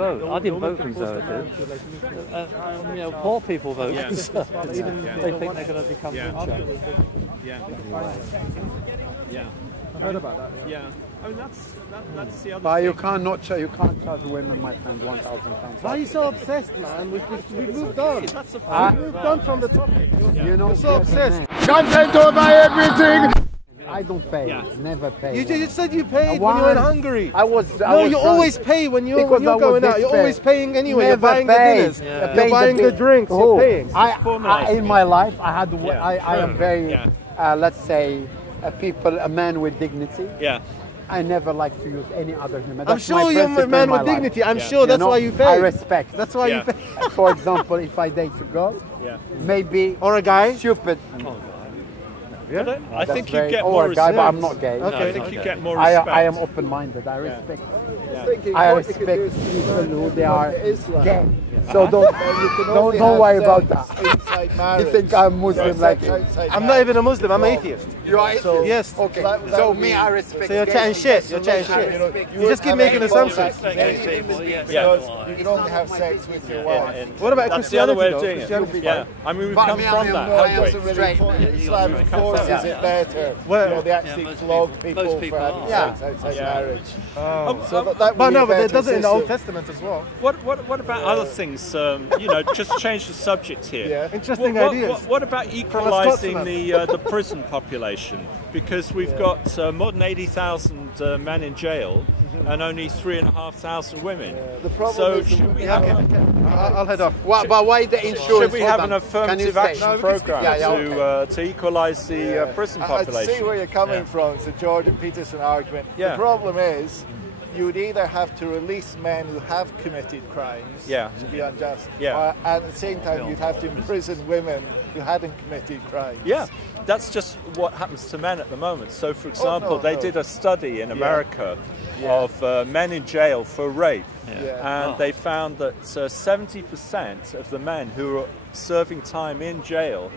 Vote. I didn't vote Conservative. You know, poor people vote Conservative. They think they're going to become richer. Yeah. I heard about that. Yeah. I mean that's the other. But you can't charge women, my friend, £1,000. Why are you so obsessed, man? We've moved on. We've moved on from the topic. You know, you're so obsessed. Content over everything. I don't pay. Never pay. You said you paid when you were in Hungary. You always pay when you're going out. You're always paying anyway. You're buying the dinners. You're buying the drinks. You're paying. In my life, I am very, let's say, a man with dignity. Yeah. I never like to use any other human. I'm sure you're a man with dignity. I'm sure that's why you pay. I respect. That's why you pay. For example, if I date a girl, maybe or a guy, stupid. Yeah? I think you get more more guy, respect. but I'm not gay. Okay. I think you get more respect. I am open-minded. I respect. I respect people who they are gay. So don't worry about that. You think I'm Muslim like you? I'm not even a Muslim. I'm atheist. You are atheist? Yes. Okay. So me, I respect. So you're chatting shit. You're chatting shit. You just keep making assumptions. Because you can only have sex with your wife. What about That's the other way of doing Christianity? it. Yeah. I mean, we've come from that, haven't we? Islam forces it better. They actually flog people for having sex outside marriage. But it does it in the Old Testament as well. What about other things? Just change the subject here. Yeah. Interesting ideas. What about equalising the prison population? Because we've got more than 80,000 men in jail and only 3,500 women. The problem so is should we have I'll head off. But why the insurance? Should we have an affirmative action program to equalise the prison population? I see where you're coming from. It's a Jordan Peterson argument. Yeah. The problem is, you would either have to release men who have committed crimes to be unjust, and at the same time you'd have to imprison women who hadn't committed crimes. Yeah, that's just what happens to men at the moment. So, for example, they did a study in America of men in jail for rape, and they found that 70% of the men who were serving time in jail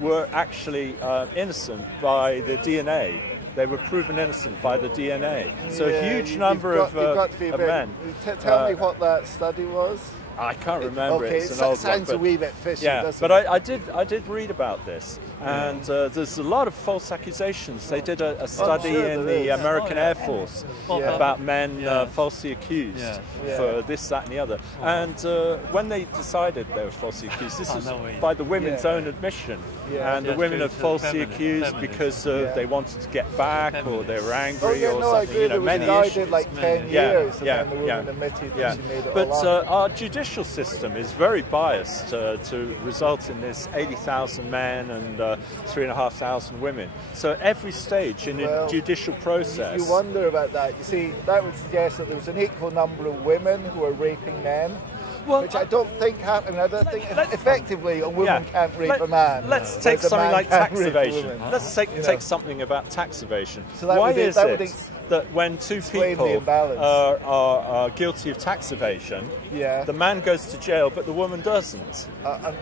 were actually innocent by the DNA. They were proven innocent by the DNA. So a huge number of men. Tell me what that study was. I can't remember. It's an old sounds one, a wee bit fishy. Doesn't but I did read about this, and there's a lot of false accusations. They did a study in the American Air Force about men falsely accused for this, that, and the other. And when they decided they were falsely accused, this was by the women's own admission. And the women are falsely accused because they wanted to get back, or they were angry, or something. Many issues. Did like 10 years, and then the woman admitted that she made it all up. Our judicial system is very biased to result in this 80,000 men and 3,500 women. So every stage in a judicial process. You wonder about that. You see, that would suggest that there was an equal number of women who are raping men. Which I don't think happened. I don't think effectively a woman can't rape a man. Let's take something like tax evasion. Let's take something about tax evasion. So why is it that when two people are guilty of tax evasion, the man goes to jail but the woman doesn't?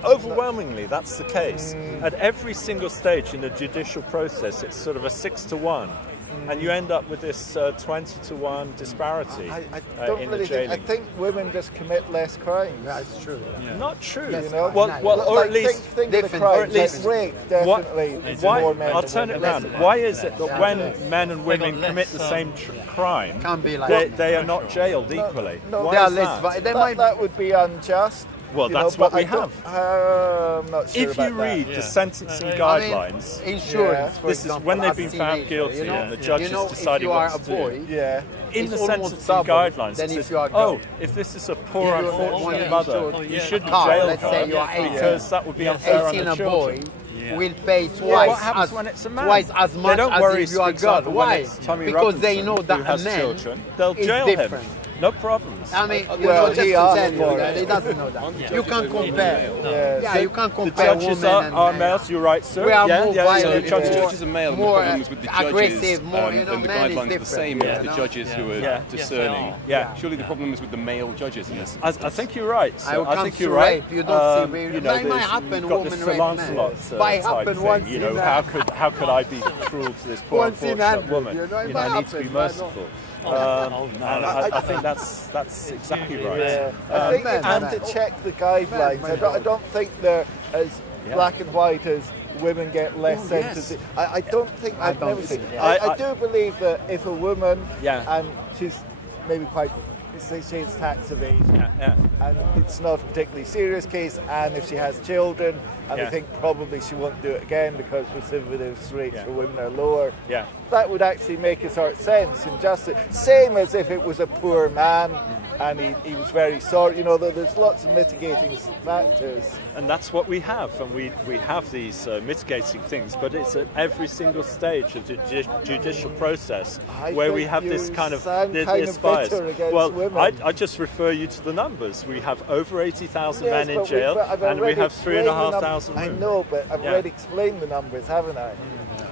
Overwhelmingly, that's the case. At every single stage in the judicial process, it's sort of a 6-to-1. And you end up with this 20-to-1 disparity. I don't really think. I think women just commit less crimes. That's true. Not true. Or at least think of the crimes. Like rape, definitely. More men I'll turn it around. Why is it that when men and women commit the same crime, they are not jailed equally? Why is that? That would be unjust. Well, that's what we have. I'm not sure if you read the sentencing guidelines, insurance, this is when they've been found guilty and the judge is deciding what to do. In the sentencing guidelines, it says, if this is a poor, unfortunate mother, you shouldn't jail her because that would be unfair on the children. Will pay twice as much as if you are a girl. Why? Because they know that a man they'll jail him. No problems. I mean, he doesn't know that. You can't compare. You can't compare. The judges are males. You're right, sir. We are more violent, the judges are male. more the problem is with the judges, aggressive, more. and the guidelines are the same as the judges who are discerning. Surely the problem is with the male judges. I think you're right. I think you're right. You don't see. It might happen. Women rape men. Might happen once. How could I be cruel to this poor unfortunate woman? I need to be merciful. And I think that's exactly right. Yeah. I think you have to check the guidelines. I don't think they're as black and white as women get less sentences. I don't think, I've never seen it. I do believe that if a woman, and she's maybe quite, say she has tax evasion, and it's not a particularly serious case, and if she has children, and I think probably she won't do it again because recidivism rates for women are lower, that would actually make a sort of sense in justice. Same as if it was a poor man, and he was very sorry. You know, there's lots of mitigating factors. And that's what we have, and we have these mitigating things, but it's at every single stage of the judicial process where we have this kind of this bias. Well, I just refer you to the numbers. We have over 80,000 men in jail, and we have 3,500 women. I know, but I've already explained the numbers, haven't I?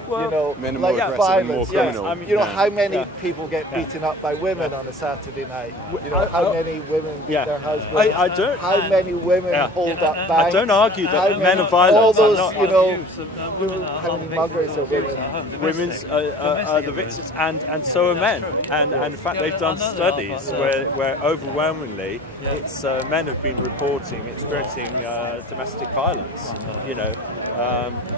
Well, you know, men are like more violence. More criminal. I mean, you know how many people get beaten up by women on a Saturday night. You know how many women beat their husbands. I don't. How many women hold up banks. I don't argue that men are violent. All those, you know, how many muggers are women? Women's are the victims, and so are men. And in fact, they've done studies where overwhelmingly it's men have been reporting experiencing domestic violence. You know.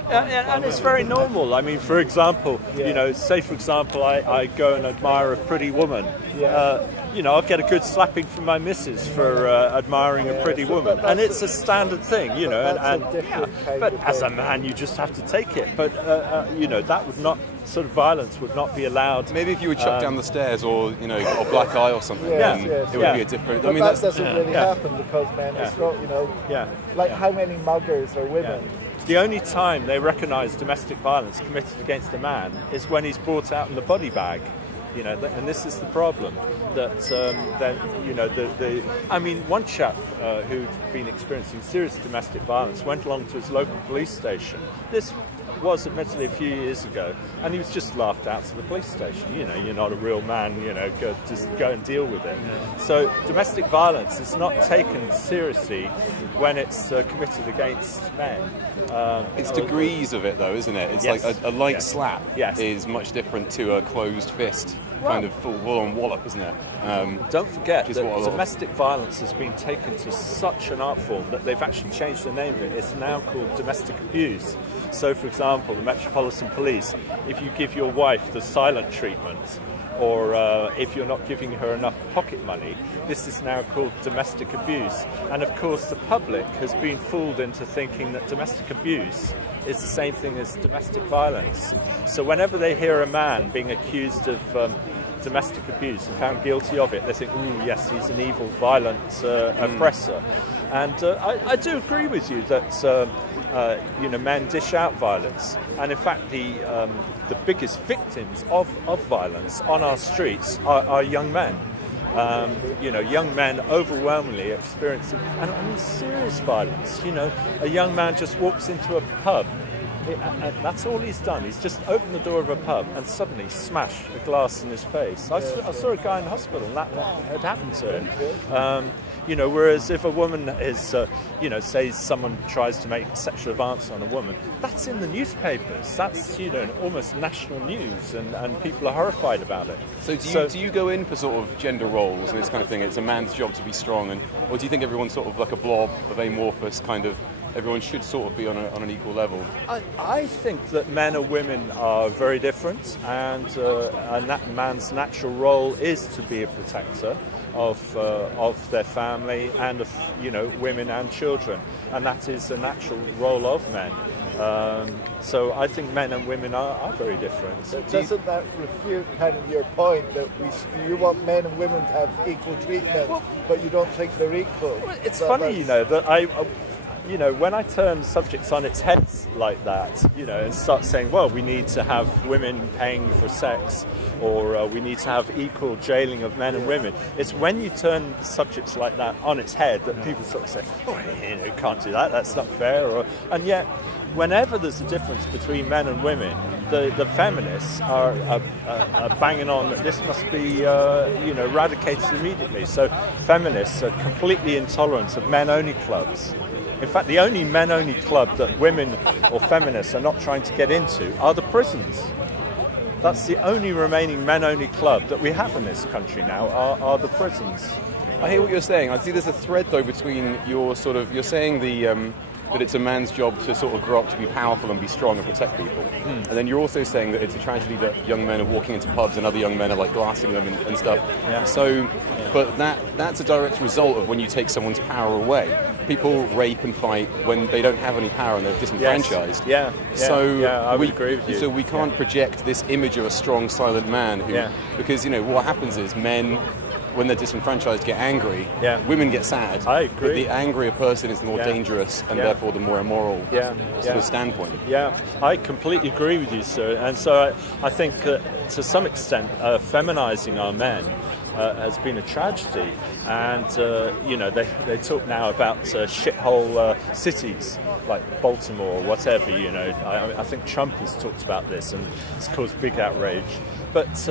And it's very normal. I mean, for example, you know, say for example, I go and admire a pretty woman. You know, I'll get a good slapping from my missus for admiring a pretty woman, and it's a standard thing, you know. But as a man, you just have to take it. But you know, that would not sort of violence would not be allowed. Maybe if you were chucked down the stairs, or you know, or black eye or something, it would be a different. But I mean, that doesn't really happen because men are strong, you know. Like how many muggers are women? The only time they recognise domestic violence committed against a man is when he's brought out in the body bag, you know. And this is the problem that you know I mean, one chap who'd been experiencing serious domestic violence went along to his local police station. This was admittedly a few years ago, and he was just laughed out to the police station. You know, you're not a real man, you know, just go and deal with it. So domestic violence is not taken seriously when it's committed against men. It's degrees of it though, isn't it? It's like a light slap is much different to a closed fist kind of full-on wallop, isn't it? Don't forget that domestic violence has been taken to such an art form that they've actually changed the name of it. It's now called domestic abuse. So, for example, the Metropolitan Police, if you give your wife the silent treatment, or if you're not giving her enough pocket money, this is now called domestic abuse. And of course the public has been fooled into thinking that domestic abuse is the same thing as domestic violence. So whenever they hear a man being accused of domestic abuse and found guilty of it, they think, ooh, yes, he's an evil, violent oppressor. And I do agree with you that you know, men dish out violence, and in fact the biggest victims of violence on our streets are young men. You know, young men overwhelmingly experiencing and serious violence. You know, a young man just walks into a pub, and that's all he's done. He's just opened the door of a pub and suddenly smashed a glass in his face. I saw a guy in hospital, and that had happened to him. You know, whereas if a woman is, you know, say someone tries to make sexual advance on a woman, that's in the newspapers. That's, you know, almost national news, and people are horrified about it. So do you go in for sort of gender roles and this kind of thing? It's a man's job to be strong, or do you think everyone's sort of like a blob of amorphous kind of? Everyone should sort of be on an equal level. I think that men and women are very different, and that man's natural role is to be a protector of their family and of, you know, women and children, and that is a natural role of men. So I think men and women are very different. Doesn't that refute kind of your point that you want men and women to have equal treatment, but you don't think they're equal? Well, it's funny, you know, that you know, when I turn subjects on its heads like that, you know, and start saying, well, we need to have women paying for sex, or we need to have equal jailing of men and women, it's when you turn subjects like that on its head that people sort of say, oh, you know, can't do that, that's not fair. And yet, whenever there's a difference between men and women, the feminists are banging on that this must be, you know, eradicated immediately. So feminists are completely intolerant of men-only clubs. In fact, the only men-only club that women or feminists are not trying to get into are the prisons. That's the only remaining men-only club that we have in this country now, are the prisons. I hear what you're saying. I see there's a thread, though, between you're saying that it's a man's job to sort of grow up to be powerful and be strong and protect people. And then you're also saying that it's a tragedy that young men are walking into pubs and other young men are like glassing them and stuff. Yeah. So, but that's a direct result of when you take someone's power away. People rape and fight when they don't have any power and they're disenfranchised. Yes. So I would agree with you. So we can't project this image of a strong, silent man who, because what happens is men, when they're disenfranchised, get angry. Women get sad. I agree. But the angrier person is the more dangerous and therefore the more immoral sort of standpoint. Yeah, I completely agree with you, sir. And so I think to some extent feminizing our men has been a tragedy. And, they talk now about shithole cities like Baltimore or whatever, I think Trump has talked about this and it's caused big outrage. But,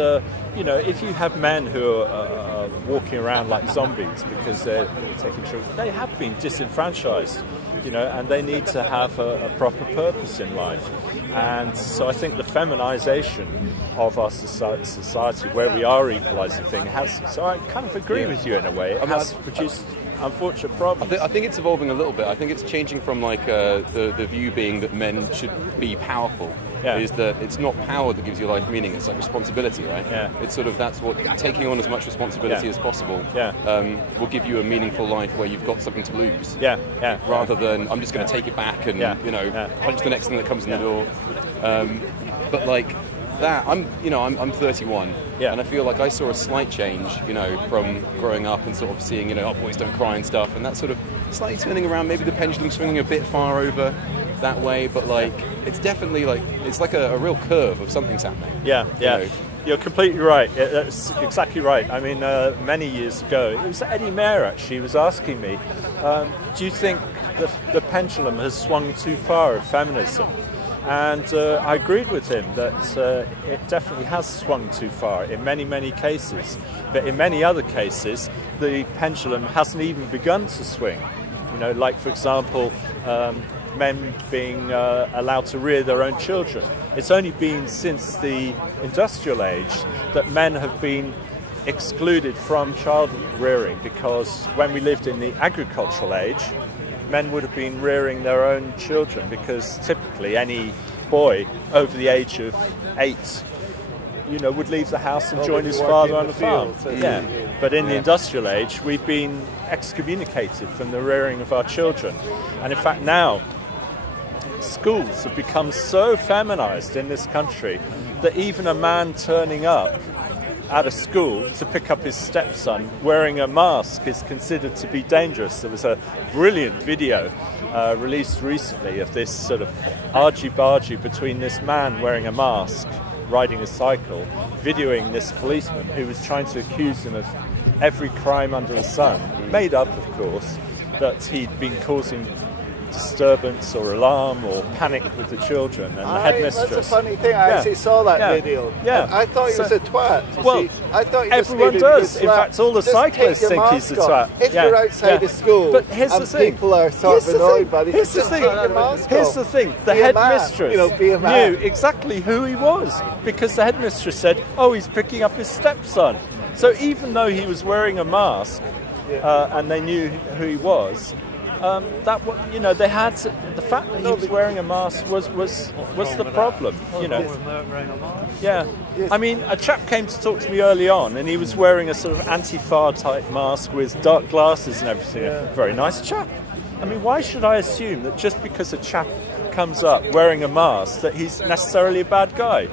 if you have men who are walking around like zombies because they're taking children, they have been disenfranchised, and they need to have a proper purpose in life. And so I think the feminization of our society, where we are equalizing things, so I kind of agree with you in a way. It has produced unfortunate problems. I think it's evolving a little bit. I think it's changing from the view being that men should be powerful. Is that it's not power that gives your life meaning, it's like responsibility, right? It's sort of, that's what taking on as much responsibility as possible will give you a meaningful life where you've got something to lose. Rather than I'm just going to take it back and punch the next thing that comes in the door. But like that, I'm 31, and I feel like I saw a slight change, from growing up and sort of seeing, boys don't cry and stuff, and that sort of slightly turning around, maybe the pendulum swinging a bit far over that way, but like it's definitely it's like a real curve of something's happening. You're completely right. That's exactly right. I mean, many years ago, it was Eddie Mayer actually was asking me, do you think the pendulum has swung too far of feminism? And I agreed with him that it definitely has swung too far in many cases. But in many other cases, the pendulum hasn't even begun to swing. Like for example, men being allowed to rear their own children. It's only been since the industrial age that men have been excluded from child rearing, because when we lived in the agricultural age, men would have been rearing their own children, because typically any boy over the age of 8 would leave the house and join his father on the farm. But in the industrial age, we've been excommunicated from the rearing of our children. And in fact now, schools have become so feminized in this country that even a man turning up at a school to pick up his stepson wearing a mask is considered to be dangerous. There was a brilliant video released recently of this sort of argy-bargy between this man wearing a mask, riding a cycle, videoing this policeman who was trying to accuse him of every crime under the sun, made up of course, that he'd been causing disturbance or alarm or panic with the children and the headmistress. That's a funny thing. I actually saw that video. I thought he was a twat. I thought everyone does. In fact, all the cyclists think he's a twat. If you're outside a school and people are sort of annoyed by this, just take your mask off. Here's the thing. The headmistress knew exactly who he was, because the headmistress said, "Oh, he's picking up his stepson." So even though he was wearing a mask and they knew who he was, they had to, the fact that he was wearing a mask was the problem. I mean, a chap came to talk to me early on, and he was wearing a sort of Antifa type mask with dark glasses and everything. Very nice chap. I mean, why should I assume that just because a chap comes up wearing a mask that he's necessarily a bad guy?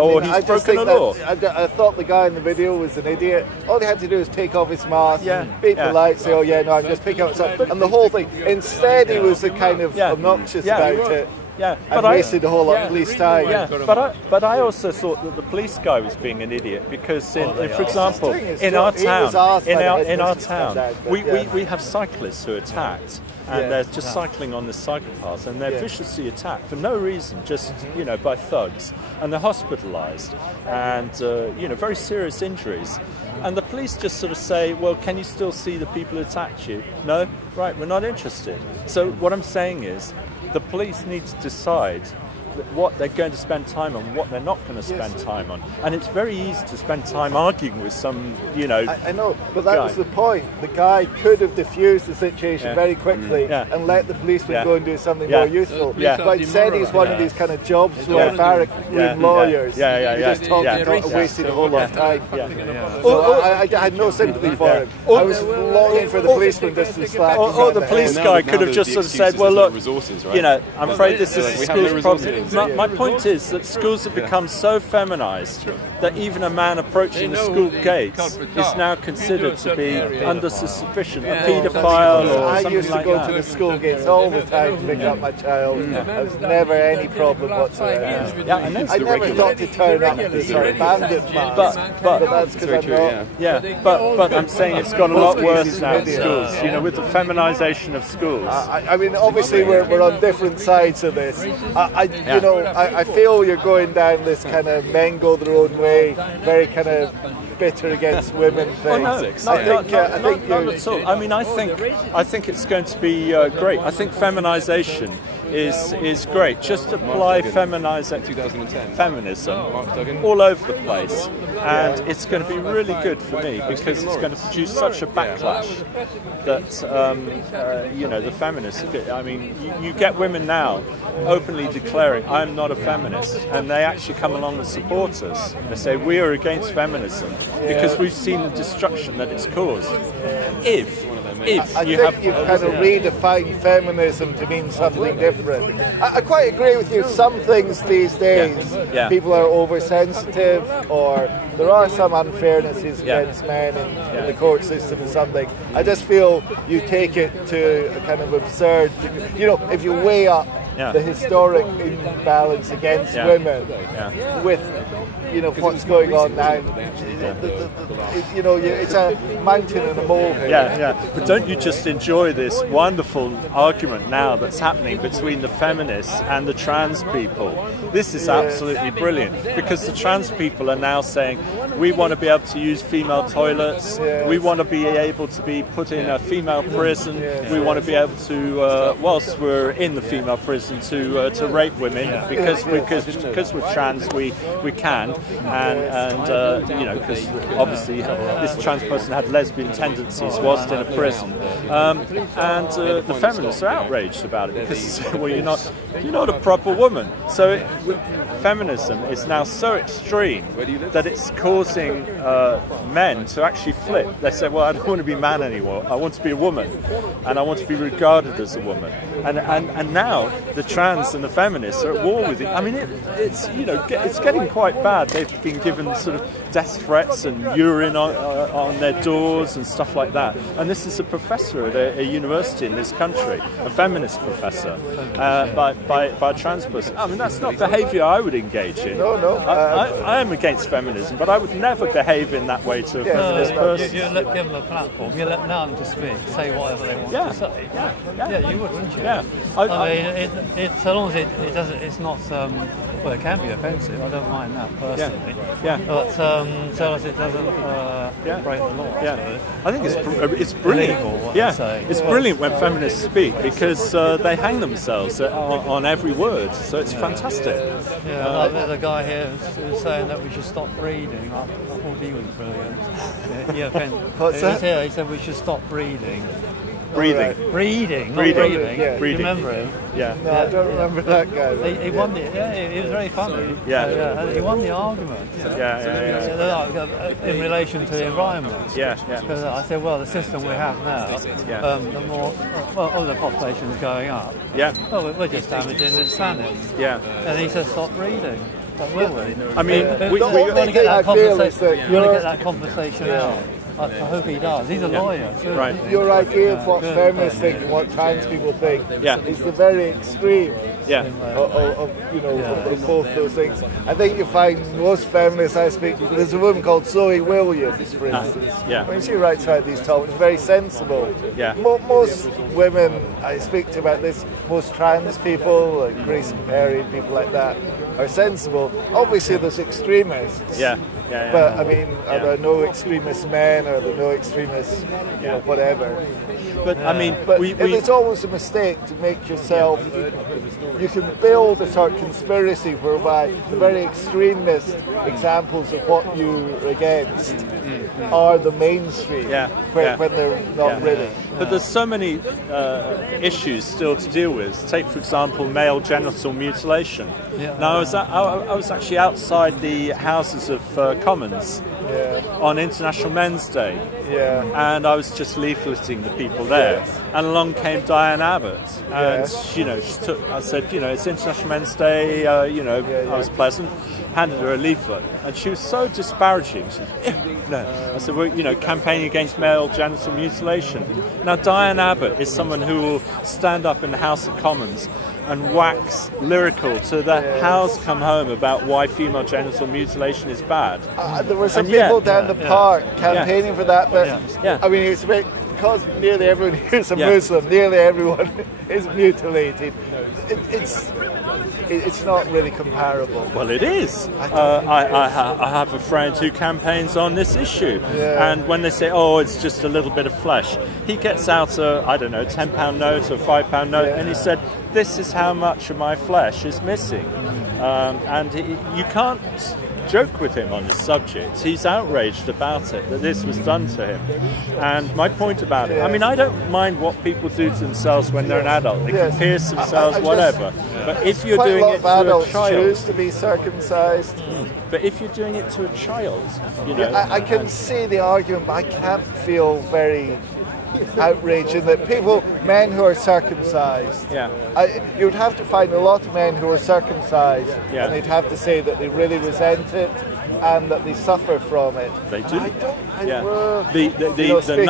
Or he's broken a law. I thought the guy in the video was an idiot. All he had to do was take off his mask, be polite, say, "Oh yeah, no, I'm just picking up something," and the whole thing. Instead, he was kind of obnoxious about it. And wasted a whole lot of police time. But I also thought that the police guy was being an idiot, because for example, in our town, we have cyclists who are attacked. And they're just cycling on the cycle path, and they're viciously attacked for no reason, just by thugs, and they're hospitalised, and very serious injuries. And the police just sort of say, "Well, can you still see the people who attacked you?" "No." "Right, we're not interested." So what I'm saying is, the police need to decide what they're going to spend time on, what they're not going to spend time on. And it's very easy to spend time arguing with some, you know... I know, but that was the point. The guy could have diffused the situation very quickly and let the policeman go and do something more useful. But instead he's one of these kind of jobs where barrack room lawyers who just talked wasted a whole lot of time. So I had no sympathy for him. I was longing for the policeman just to slap him. Or the police guy could have just sort of said, well, look, you know, I'm afraid this is a school's problem. My point is that schools have become so feminized that even a man approaching the school gates is now considered to be under suspicion, a paedophile or something like that. I used to go to the school gates all the time to pick up my child. There was never any problem whatsoever. I never thought to turn up this sort of bandit man. But that's because I'm not. But I'm saying it's got a lot worse now in schools, you know, with the feminization of schools. I mean, obviously we're on different sides of this. You know, I feel you're going down this kind of men go their own way, very kind of bitter against women thing. Not at all. I mean, I think it's going to be great. I think feminization is great. Just apply feminism all over the place, and it's going to be really good for me because it's going to produce such a backlash that you know, the feminists. I mean, you get women now openly declaring, "I'm not a feminist," and they actually come along and support us. They say we are against feminism because we've seen the destruction that it's caused. I think you've kind of redefined feminism to mean something different. I quite agree with you. Some things these days, people are oversensitive, or there are some unfairnesses against men in the court system or something. I just feel you take it to a kind of absurd, you know, if you weigh up the historic imbalance against women with, you know, what's going on now. You know, it's a mountain and a molehill. But don't you just enjoy this wonderful argument now that's happening between the feminists and the trans people? This is absolutely brilliant, because the trans people are now saying, we want to be able to use female toilets, we want to be able to be put in a female prison, we want to be able to, whilst we're in the female prison, to rape women, because we're trans, we can, and you know, because obviously this trans person had lesbian tendencies whilst in a prison, and the feminists are outraged about it because well, you're not a proper woman. So feminism is now so extreme that it's causing men to actually flip. They say, well, I don't want to be a man anymore, I want to be a woman, and I want to be regarded as a woman. And now the trans and the feminists are at war with it. I mean, it's you know, it's getting quite bad. They've been given sort of death threats and urine on their doors and stuff like that. And this is a professor at a university in this country, a feminist professor, by a trans person. I mean, that's not behaviour I would engage in. No. I am against feminism, but I would never behave in that way to a feminist person. You give them a platform, you let them to speak, say whatever they want to say. Yeah, you would, wouldn't you? Yeah. I mean, so long as it doesn't, it's not. Well, it can be offensive. I don't mind that personally. But so long as it doesn't break the law. I think it's brilliant. It's brilliant when feminists speak, because they hang themselves on every word. So it's fantastic. Like the guy here who's saying that we should stop reading. I thought he was brilliant. What's that? He said we should stop reading. Breeding. Not breathing. You remember him? No, I don't remember that guy. He won the. He was very funny. He won the argument. In relation to the environment. Because I said, well, the system we have now, the more, the population is going up. Well, we're just damaging this planet. And he said, stop reading. But will we? I mean, we want to get that conversation. You want to get that conversation out. I hope he does. He's a lawyer. Right. Your idea of what feminists think and what trans people think is the very extreme of both those things. I think you find most feminists I speak to, there's a woman called Zoe Williams, for instance. When she writes about these topics, very sensible. Most women I speak to about this, most trans people, like Grace and Perry and people like that, are sensible. Obviously there's extremists. But I mean, are there no extremist men? Are there no extremist, whatever? But I mean, it's always a mistake to make yourself. You can build a sort of conspiracy whereby the very extremist examples of what you're against are the mainstream, when they're not really. But there's so many issues still to deal with. Take, for example, male genital mutilation. Now, I was actually outside the Houses of Commons on International Men's Day, and I was just leafleting the people there, and along came Diane Abbott, and she took. I said, it's International Men's Day. I was pleasant. Handed her a leaflet, and she was so disparaging. She said, no. I said, we're campaigning against male genital mutilation. Now, Diane Abbott is someone who will stand up in the House of Commons and wax lyrical to the House come home about why female genital mutilation is bad. There were some people down the park campaigning for that, but I mean, it's a bit, because nearly everyone here is a Muslim, nearly everyone is mutilated. It's not really comparable. Well, it is. I have a friend who campaigns on this issue, and when they say, "Oh, it's just a little bit of flesh," he gets out a, I don't know, £10 note or £5 note, and he said, "This is how much of my flesh is missing," and you can't joke with him on this subject. He's outraged about it, that this was done to him. And my point about it, I mean, I don't mind what people do to themselves when they're an adult. They can pierce themselves, whatever. But if you're doing it to a child, choose to be circumcised. But if you're doing it to a child, I can see the argument, but I can't feel very outraged in that men who are circumcised, you would have to find a lot of men who are circumcised, and they'd have to say that they really resent it and that they suffer from it. They do. The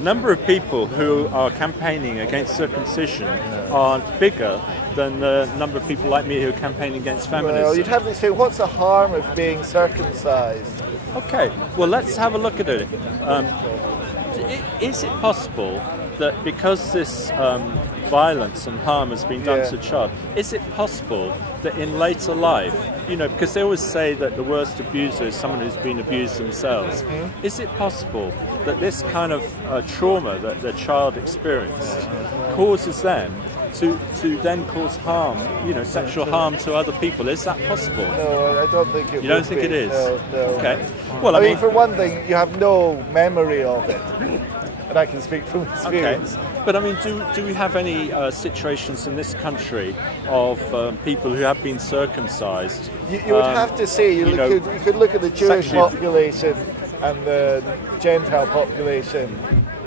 number of people who are campaigning against circumcision are bigger than the number of people like me who are campaigning against feminism. Well, you'd have to say, what's the harm of being circumcised? Okay, well, let's have a look at it. Is it possible that because this violence and harm has been done to a child, is it possible that in later life, because they always say that the worst abuser is someone who's been abused themselves, is it possible that this kind of trauma that the child experienced causes them to then cause harm, sexual harm to other people? Is that possible? No, I don't think it is. You don't think it is? No. Okay. Well, I mean, for one thing, you have no memory of it. And I can speak from experience. Okay. But I mean, do we have any situations in this country of people who have been circumcised? You would have to say, you could look at the Jewish population and the Gentile population,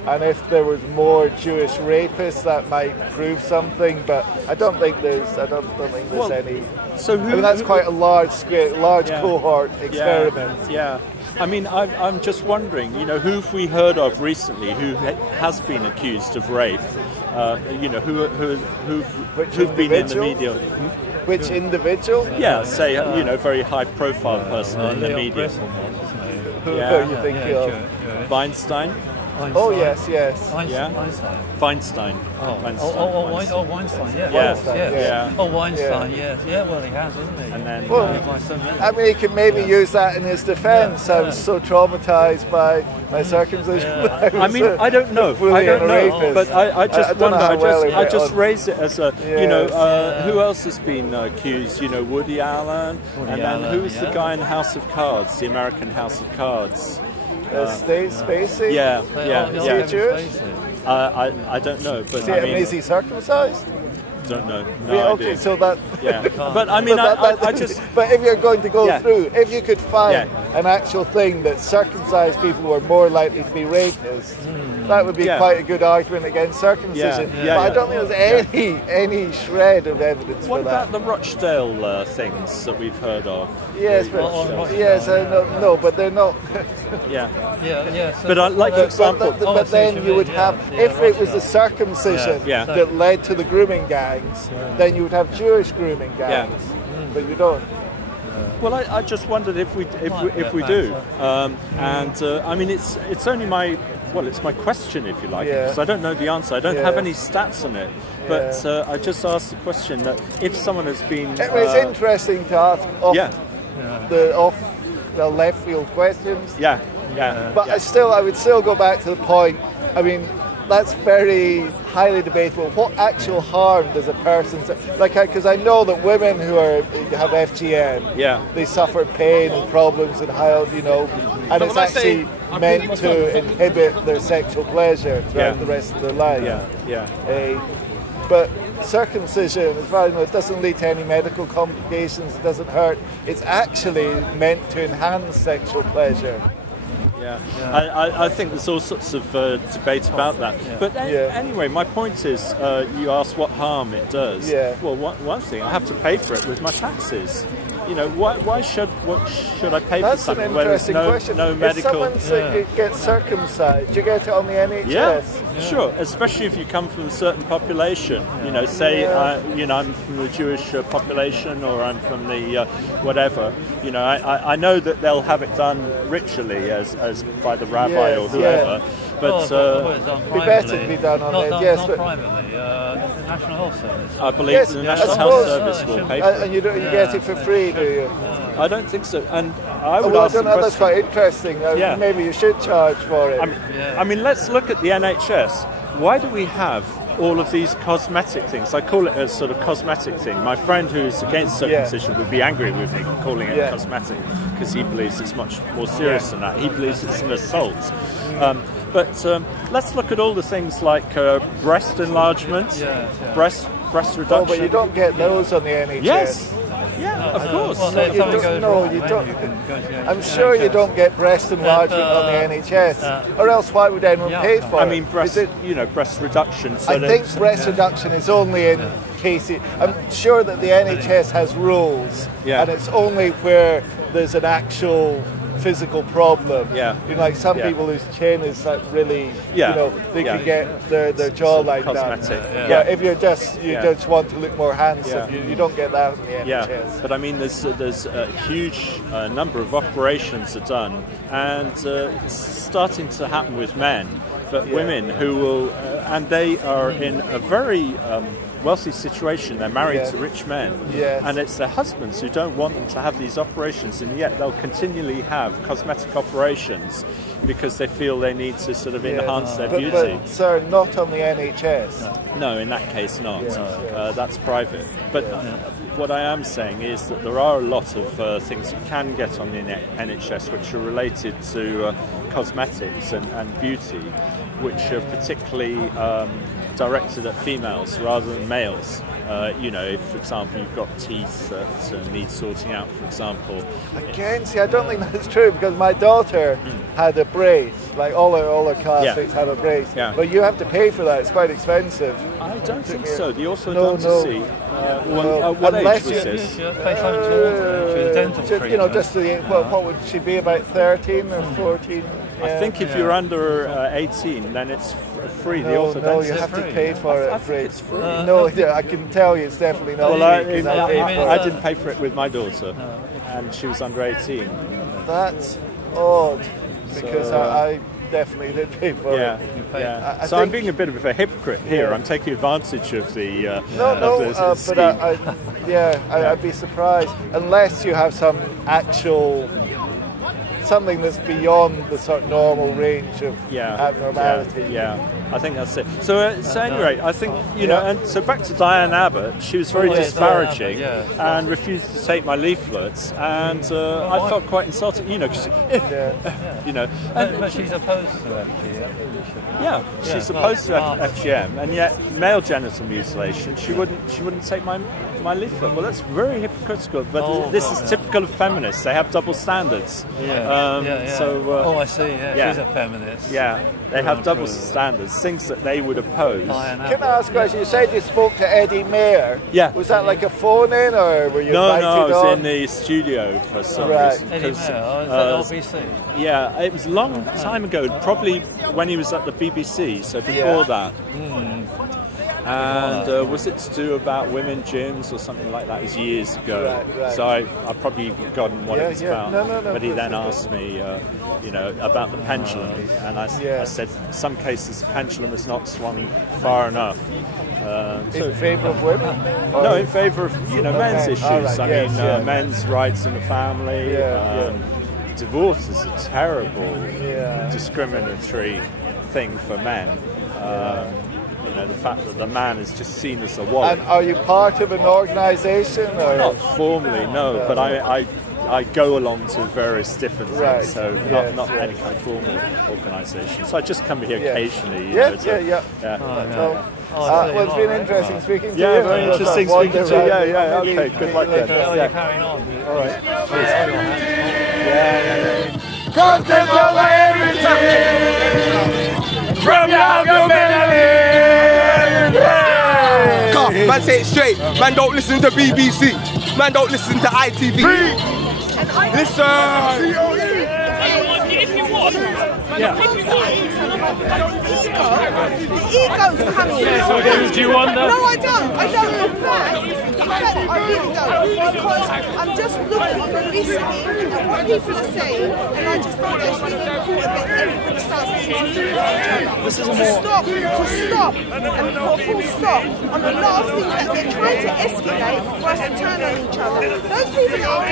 and if there was more Jewish rapists, that might prove something. But I don't think there's any. So that's quite a large cohort experiment. Yeah. I mean, I'm just wondering, who've we heard of recently who has been accused of rape? Who've been in the media? Which individual? Yeah, say, very high-profile person in the media. Who are you thinking of? Weinstein? Oh, yes. Weinstein. Weinstein. Weinstein, yeah. Oh, Weinstein, yeah, well, he has, hasn't he? And then, I mean, he can maybe use that in his defence. I was so traumatised by my circumcision. I mean, I don't know, but I just wonder. I just raise it as a, who else has been accused? Woody Allen, and then who's the guy in House of Cards, the American House of Cards? Spacey? Yeah. Is he Jewish? I don't know, but is he circumcised? Don't know. Okay, so that. Yeah, but I mean, I just. But if you're going to go through, if you could find an actual thing that circumcised people were more likely to be rapists, that would be quite a good argument against circumcision. But I don't think there's any shred of evidence for that. What about the Rochdale things that we've heard of? Yes, no, but they're not. But like, for example, but then you would have, if it was the circumcision that led to the grooming gangs, then you would have Jewish grooming gangs. But you don't. Well, I just wondered if we do, and I mean, it's only my. Well, it's my question, if you like, because I don't know the answer. I don't have any stats on it, but I just asked the question that if someone has been... it's interesting to ask off left field questions. Yeah. But I would still go back to the point. I mean, that's very highly debatable. What actual harm does a person because I know that women who have FGM, they suffer pain and problems and how and it's actually meant to inhibit their sexual pleasure throughout the rest of their life. But circumcision, as far as I know, it doesn't lead to any medical complications. It doesn't hurt. It's actually meant to enhance sexual pleasure. I think there's all sorts of debate about that. But anyway, my point is, you asked what harm it does. Well, one thing, I have to pay for it with my taxes. Why should I pay for something where there's no medical? If someone gets circumcised, do you get it on the NHS? Sure, especially if you come from a certain population. Say I'm from the Jewish population, or I'm from the whatever. I know that they'll have it done ritually as by the rabbi or whoever. But it'd be better to be done on not privately. The National Health Service. I believe the National Health Service will pay for it. And you get it for free, do you? I don't think so. And I would ask the question. That's quite interesting. Maybe you should charge for it. I mean, let's look at the NHS. Why do we have all of these cosmetic things? I call it a sort of cosmetic thing. My friend who's against circumcision would be angry with me calling it cosmetic, because he believes it's much more serious than that. He believes it's an assault. But let's look at all the things like breast enlargement, breast reduction. Oh, but you don't get those on the NHS. Yes. Of course. You don't. I'm sure you don't get breast enlargement on the NHS, or else why would anyone pay for it? I mean, breast reduction. I think breast reduction is only in cases. I'm sure that the NHS has rules, and it's only where there's an actual physical problem. Like some people whose chin is like really, they can get their jawline done. But if you just want to look more handsome, you don't get that in the NHS. But I mean, there's a huge number of operations are done, and it's starting to happen with men, but women who will, and they are in a very wealthy situation. They're married to rich men, and it's their husbands who don't want them to have these operations, and yet they'll continually have cosmetic operations because they feel they need to sort of enhance their beauty. But sir, not on the NHS. No, in that case not. That's private. But what I am saying is that there are a lot of things you can get on the NHS which are related to cosmetics and beauty, which are particularly directed at females rather than males. If, for example, you've got teeth that need sorting out, for example. Again, see, I don't think that's true, because my daughter had a brace. Like all her classmates have a brace. But you have to pay for that. It's quite expensive. I don't think so. The orthodontist. What age was this? What would she be, about 13 or 14? I think if you're under 18, then it's free. The orthodontist. No, you have to pay for it. I think it's free. I can tell you it's definitely not free. I didn't pay for it with my daughter, and she was under 18. That's odd, because I definitely did pay for it. So I'm being a bit of a hypocrite here. I'm taking advantage of the I'd be surprised unless you have some actual something that's beyond the sort of normal range of abnormality. I think that's it. So anyway, I think, and so back to Diane Abbott, she was very disparaging and refused to take my leaflets, and I felt quite insulted, because, But she's opposed to FGM. She's opposed to FGM, and yet male genital mutilation, she wouldn't take my leaflet. Well, that's very hypocritical, but this is typical of feminists. They have double standards. I see. She's a feminist. They have double standards, things that they would oppose. Can I ask a question? You said you spoke to Eddie Mayer. Was that like a phone-in, or were you invited I was on? in the studio for some reason. Eddie Mayer, is that LBC? It was a long time ago, probably when he was at the BBC, so before that. And was it to do about women gyms or something like that? It was years ago. So I've probably forgotten what it was about. But he then asked me, about the pendulum, and I said, in some cases the pendulum has not swung far enough. In favour of women? No, in favour of men's issues. Men's rights in the family. divorce is a terrible, discriminatory thing for men. You know, the fact that the man is just seen as a wallet. And are you part of an organisation? Not formally, no, but I go along to various different things, so not any kind of formal organisation. So I just come here occasionally. You know, well, it's been interesting speaking to you. Yeah, very interesting speaking to you. Yeah, okay, good luck then. You're carrying on. All right. Come take over everything from your melody. Man, say it straight. Man, don't listen to BBC. Man, don't listen to ITV. Listen. If you want. Ego's coming. Do you want that? No, I don't. I don't. In fact, I really don't. Because I'm just looking and listening at what people are saying, and I just think it's really important that everybody starts listening to each other. This is to stop, and for a full stop on a lot of things that they're trying to escalate for us to turn on each other. Those people are